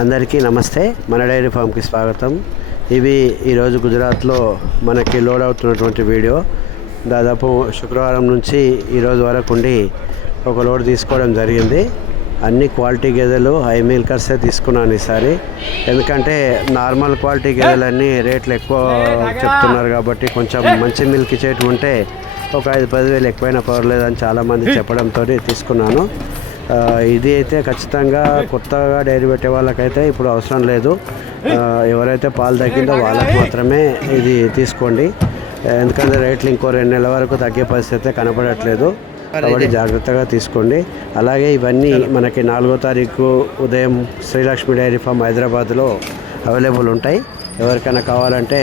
అందరికీ నమస్తే. మన డైరీ ఫామ్కి స్వాగతం. ఇవి ఈరోజు గుజరాత్లో మనకి లోడ్ అవుతున్నటువంటి వీడియో. దాదాపు శుక్రవారం నుంచి ఈరోజు వరకు ఉండి ఒక లోడ్ తీసుకోవడం జరిగింది. అన్ని క్వాలిటీ గేదెలు హై మిల్కర్సే తీసుకున్నాను ఈసారి. ఎందుకంటే నార్మల్ క్వాలిటీ గేదెలన్నీ రేట్లు ఎక్కువ చెప్తున్నారు కాబట్టి కొంచెం మంచి మిల్క్ ఇచ్చేటి ఉంటే ఒక 5-10 వేలు ఎక్కువైనా పర్లేదని చాలామంది చెప్పడంతో తీసుకున్నాను. ఇది అయితే ఖచ్చితంగా కొత్తగా డైరీ పెట్టే వాళ్ళకైతే ఇప్పుడు అవసరం లేదు. ఎవరైతే పాలు తగ్గిందో వాళ్ళకి మాత్రమే ఇది తీసుకోండి. ఎందుకంటే రేట్లు ఇంకో 2 నెలల వరకు తగ్గే పరిస్థితి అయితే కనపడట్లేదు. కాబట్టి జాగ్రత్తగా తీసుకోండి. అలాగే ఇవన్నీ మనకి 4వ తారీఖు ఉదయం శ్రీలక్ష్మి డైరీ ఫామ్ హైదరాబాద్లో అవైలబుల్ ఉంటాయి. ఎవరికైనా కావాలంటే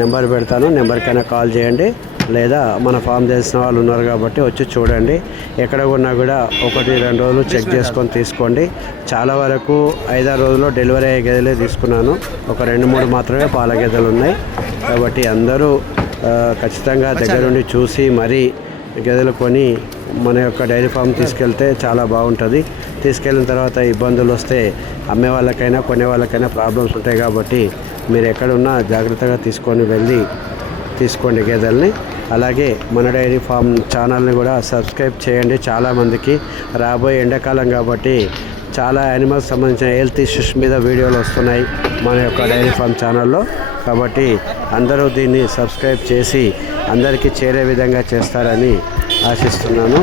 నెంబర్ పెడతాను, నెంబర్కైనా కాల్ చేయండి. లేదా మన ఫామ్ తెలిసిన వాళ్ళు ఉన్నారు కాబట్టి వచ్చి చూడండి. ఎక్కడ కొన్నా కూడా 1-2 రోజులు చెక్ చేసుకొని తీసుకోండి. చాలా వరకు 5-6 రోజుల్లో డెలివరీ అయ్యే గేదెలే తీసుకున్నాను. ఒక 2-3 మాత్రమే పాల గేదెలు ఉన్నాయి. కాబట్టి అందరూ ఖచ్చితంగా దగ్గరుండి చూసి మరీ గేదెలు కొని మన యొక్క డైరీ ఫామ్ తీసుకెళ్తే చాలా బాగుంటుంది. తీసుకెళ్ళిన తర్వాత ఇబ్బందులు వస్తే అమ్మే వాళ్ళకైనా కొనే వాళ్ళకైనా ప్రాబ్లమ్స్ ఉంటాయి. కాబట్టి మీరు ఎక్కడున్నా జాగ్రత్తగా తీసుకోండి గేదెల్ని. అలాగే మన డైరీ ఫామ్ ఛానల్ని కూడా సబ్స్క్రైబ్ చేయండి. చాలామందికి రాబోయే ఎండాకాలం కాబట్టి చాలా యానిమల్స్ సంబంధించిన హెల్త్ ఇష్యూస్ మీద వీడియోలు వస్తున్నాయి మన యొక్క డైరీ ఫామ్ ఛానల్లో. కాబట్టి అందరూ దీన్ని సబ్స్క్రైబ్ చేసి అందరికీ చేరే విధంగా చేస్తారని ఆశిస్తున్నాను.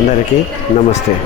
అందరికీ నమస్తే.